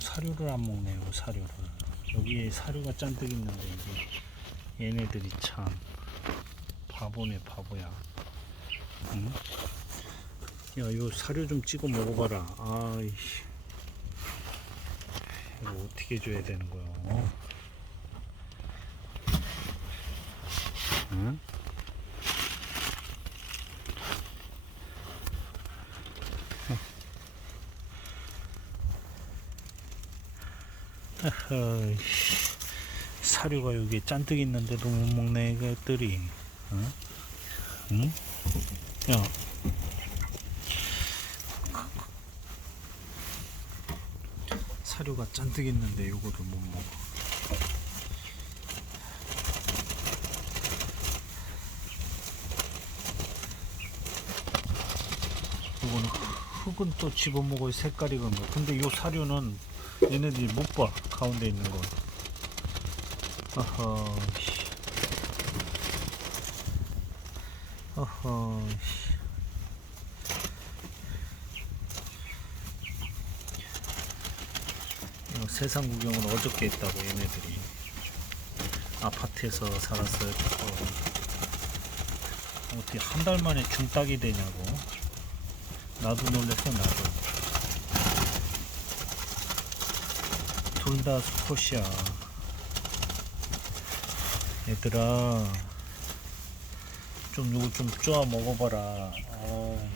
사료를 안 먹네요 사료를 여기에 사료가 잔뜩 있는데 이게 얘네들이 참 바보네 바보야 응? 야요 사료 좀 찍어 먹어봐라 아이씨 이거 어떻게 줘야 되는 거야 어? 응? 사료가 여기에 잔뜩 있는데도 못 먹네 이것들이. 응? 응? 야. 사료가 잔뜩 있는데 요거를 못 먹어. 이거는 흙은 또 집어먹어야 색깔이 그런 거 근데 요 사료는 얘네들이 못 봐 가운데 있는 거 어허 씨. 어허 씨. 이거 세상 구경은 어저께 했다고 얘네들이 아파트에서 살았어요 어. 어떻게 한 달 만에 중딱이 되냐고 나도 놀랬어 나도 둘다 스쿼시야 얘들아 좀 요거 좀 쪼아 먹어봐라 아.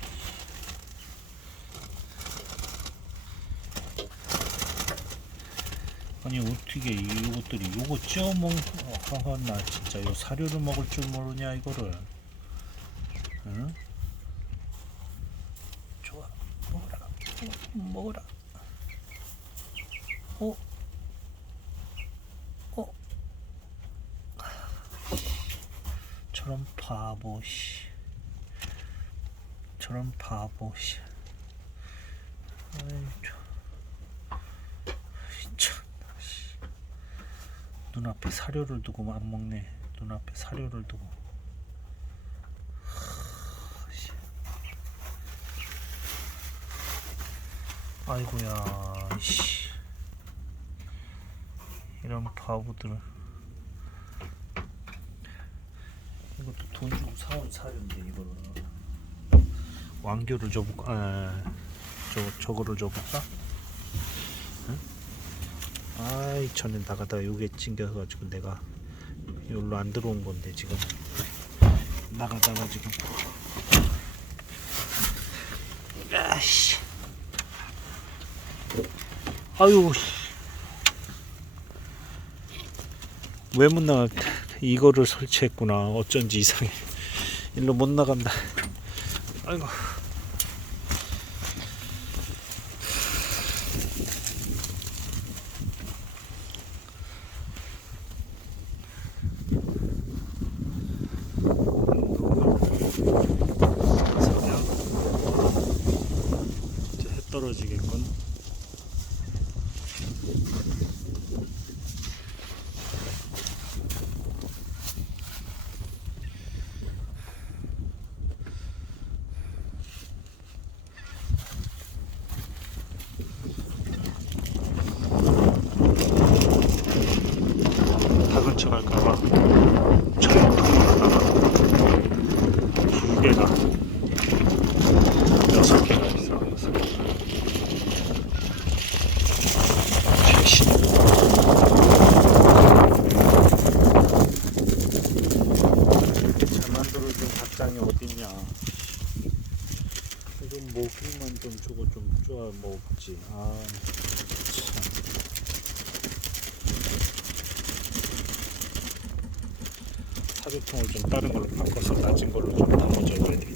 아니 어떻게 이것들이 요거 쪄 먹, 어, 나 진짜 요 사료를 먹을 줄 모르냐 이거를 응? 좋아 먹어라 어, 먹어라 어? 어? 저런 바보 씨. 저런 바보 씨. 아이 저 참나 씨. 눈앞에 사료를 두고 안 먹네. 눈앞에 사료를 두고. 아이고야 씨. 이런 바보들 이것도 돈 주고 사온 사료인데 이거는. 왕교를 줘볼까? 아, 저, 저거를 줘볼까? 응? 아이 전에 나가다가 요게 찡겨가지고 내가 여기로 안 들어온 건데 지금. 나가다가 지금. 아씨. 아유 왜 못 나가 이거를 설치했구나. 어쩐지 이상해. 일로 못 나간다. 아이고. 떨어지겠군 작은 척 할까봐 저통하다가 두 개가 여섯 개가 있어 여섯 개 최신 잘 만들어준 닭장이 어딨냐 좀 먹기만 좀 저거 좀 쪼아 먹지 아 참. 사료통을 좀 다른 걸로 바꿔서 낮은 걸로 좀 담아줘야 되겠네.